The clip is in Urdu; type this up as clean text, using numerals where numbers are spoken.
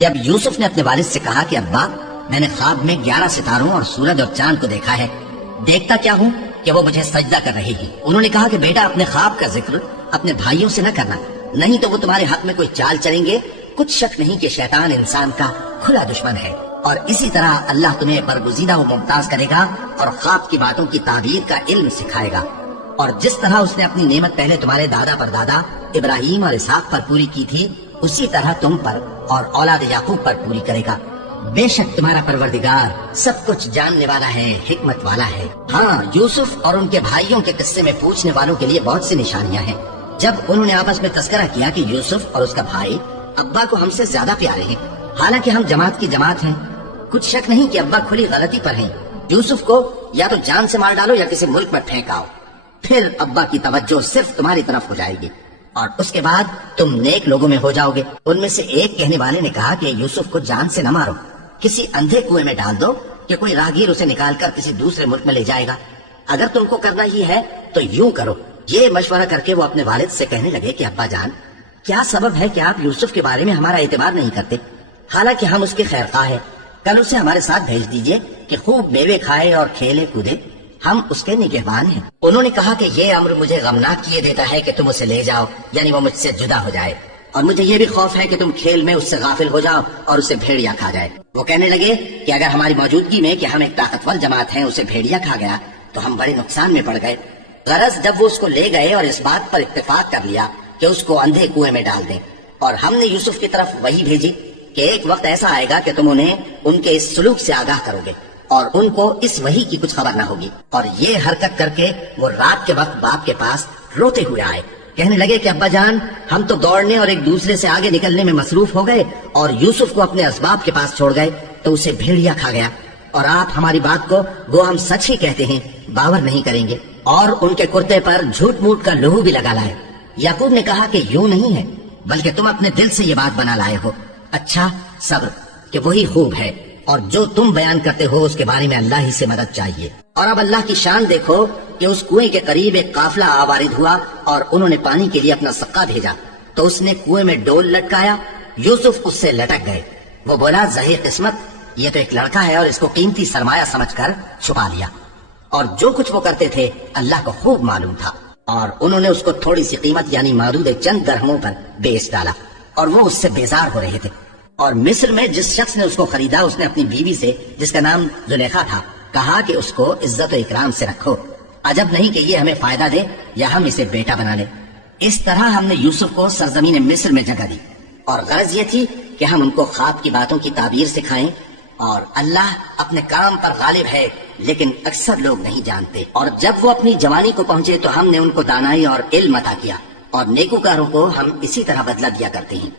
جب یوسف نے اپنے والد سے کہا کہ ابا میں نے خواب میں 11 ستاروں اور سورج اور چاند کو دیکھا ہے، دیکھتا کیا ہوں کہ وہ مجھے سجدہ کر رہی ہے۔ انہوں نے کہا کہ بیٹا اپنے خواب کا ذکر اپنے بھائیوں سے نہ کرنا، نہیں تو وہ تمہارے حق میں کوئی چال چلیں گے۔ کچھ شک نہیں کہ شیطان انسان کا کھلا دشمن ہے، اور اسی طرح اللہ تمہیں برگزیدہ و ممتاز کرے گا اور خواب کی باتوں کی تعبیر کا علم سکھائے گا، اور جس طرح اس نے اپنی نعمت پہلے تمہارے دادا پر دادا ابراہیم اور اسحاق پر پوری کی تھی، اسی طرح تم پر اور اولاد یعقوب پر پوری کرے گا۔ بے شک تمہارا پروردگار سب کچھ جاننے والا ہے، حکمت والا ہے۔ ہاں، یوسف اور ان کے بھائیوں کے قصے میں پوچھنے والوں کے لیے بہت سی نشانیاں ہیں۔ جب انہوں نے آپس میں تذکرہ کیا کہ یوسف اور اس کا بھائی ابا کو ہم سے زیادہ پیارے ہیں، حالانکہ ہم جماعت کی جماعت ہیں، کچھ شک نہیں کہ ابا کھلی غلطی پر ہیں۔ یوسف کو یا تو جان سے مار ڈالو یا کسی ملک میں پھینک آؤ، پھر ابا کی توجہ صرف تمہاری طرف ہو جائے گی، اور اس کے بعد تم نیک لوگوں میں ہو جاؤ گے۔ ان میں سے ایک کہنے والے نے کہا کہ یوسف کو جان سے نہ مارو، کسی اندھے کنویں میں ڈال دو کہ کوئی راہگیر اسے نکال کر کسی دوسرے ملک میں لے جائے گا۔ اگر تم کو کرنا ہی ہے تو یوں کرو۔ یہ مشورہ کر کے وہ اپنے والد سے کہنے لگے کہ ابا جان، کیا سبب ہے کہ آپ یوسف کے بارے میں ہمارا اعتبار نہیں کرتے؟ حالانکہ ہم اس کے خیر خواہ ہیں، کل اسے ہمارے ساتھ بھیج دیجئے کہ خوب میوے کھائے اور کھیلے کودے، ہم اس کے نگہبان ہیں۔ انہوں نے کہا کہ یہ امر مجھے غمناک کیے دیتا ہے کہ تم اسے لے جاؤ، یعنی وہ مجھ سے جدا ہو جائے، اور مجھے یہ بھی خوف ہے کہ تم کھیل میں اس سے غافل ہو جاؤ اور اسے بھیڑیا کھا جائے۔ وہ کہنے لگے کہ اگر ہماری موجودگی میں کہ ہم ایک طاقتور جماعت ہیں اسے بھیڑیا کھا گیا تو ہم بڑے نقصان میں پڑ گئے۔ غرض جب وہ اس کو لے گئے اور اس بات پر اتفاق کر لیا کہ اس کو اندھے کنویں میں ڈال دیں، اور ہم نے یوسف کی طرف وہی بھیجی کہ ایک وقت ایسا آئے گا کہ تم انہیں ان کے اس سلوک سے آگاہ کرو گے اور ان کو اس وحی کی کچھ خبر نہ ہوگی۔ اور یہ حرکت کر کے وہ رات کے وقت باپ کے پاس روتے ہوئے آئے، کہنے لگے کہ ابا جان، ہم تو دوڑنے اور ایک دوسرے سے آگے نکلنے میں مصروف ہو گئے اور یوسف کو اپنے اسباب کے پاس چھوڑ گئے تو اسے بھیڑیا کھا گیا، اور آپ ہماری بات کو گو ہم سچ ہی کہتے ہیں باور نہیں کریں گے، اور ان کے کرتے پر جھوٹ موٹ کا لہو بھی لگا لائے۔ یعقوب نے کہا کہ یوں نہیں ہے، بلکہ تم اپنے دل سے یہ بات بنا لائے ہو۔ اچھا، صبر، کہ وہی خوب ہے، اور جو تم بیان کرتے ہو اس کے بارے میں اللہ ہی سے مدد چاہیے۔ اور اب اللہ کی شان دیکھو کہ اس کنویں کے قریب ایک قافلہ آوارد ہوا اور انہوں نے پانی کے لیے اپنا سقا بھیجا، تو اس نے کنویں میں ڈول لٹکایا، یوسف اس سے لٹک گئے۔ وہ بولا، ظاہر قسمت، یہ تو ایک لڑکا ہے، اور اس کو قیمتی سرمایہ سمجھ کر چھپا لیا۔ اور جو کچھ وہ کرتے تھے اللہ کو خوب معلوم تھا، اور انہوں نے اس کو تھوڑی سی قیمت یعنی معدود چند درہموں پر بیچ ڈالا، اور وہ اس سے بیزار ہو رہے تھے۔ اور مصر میں جس شخص نے اس کو خریدا اس نے اپنی بیوی سے، جس کا نام زلیخا تھا، کہا کہ اس کو عزت و اکرام سے رکھو، عجب نہیں کہ یہ ہمیں فائدہ دے یا ہم اسے بیٹا بنا لیں۔ اس طرح ہم نے یوسف کو سرزمین مصر میں جگہ دی، اور غرض یہ تھی کہ ہم ان کو خواب کی باتوں کی تعبیر سکھائیں، اور اللہ اپنے کام پر غالب ہے لیکن اکثر لوگ نہیں جانتے۔ اور جب وہ اپنی جوانی کو پہنچے تو ہم نے ان کو دانائی اور علم عطا کیا، اور نیکوکاروں کو ہم اسی طرح بدلہ دیا کرتے ہیں۔